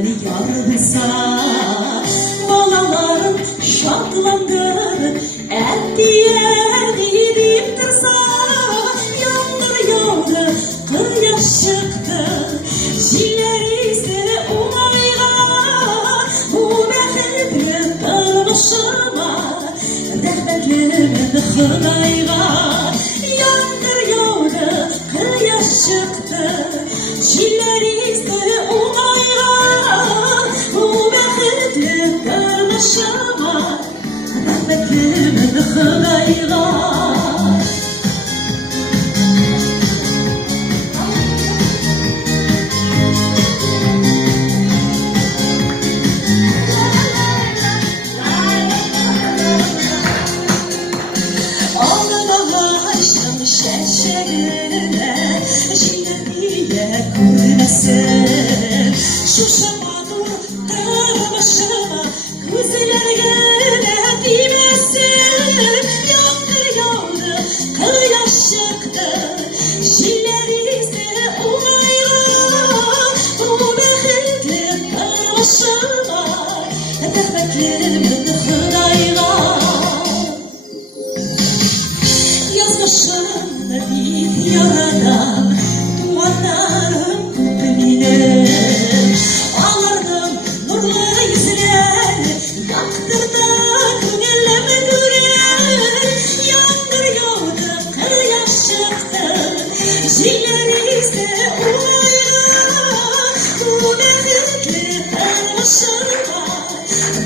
güzel yarısa balalarım şadlandır et diye gidip dursa yağmur yağdı kıyaş çıktı şiirleri ise olayga bu mehibim durmuşuma rahmetlimin Xudayga yağmur yağdı kıyaş çıktı şiirleri ise olayga bu mehibim durmuşuma rahmetlimin Xudayga. Şeşerine şiirliye kurmasın şuşama dur darmışıma güzellerine değmesin yağdır yağdı kıyaş çıktı şiirleri ise olayla bu mehitli darmışıma rahmetlimin Xudayga yazmışım bir yaradan duvarlarım bilir ağlardım nurlu yüzler yaktırdı gönlümü güler yağmur yağdı kıyaş çıktı şiirleri ise olayla bu mehitli darmışıma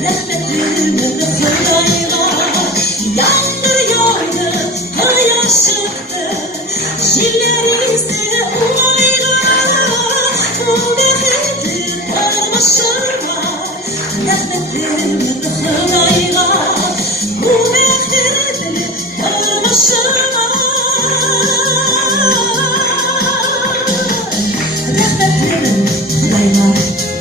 rahmetlimin Xudayga yağmur yağdı kıyaş çıktı şiirleri ise olayla bu mehitli darmışıma rahmetlimin Xudayga bu mehitli darmışıma rahmetlimin Xudayga.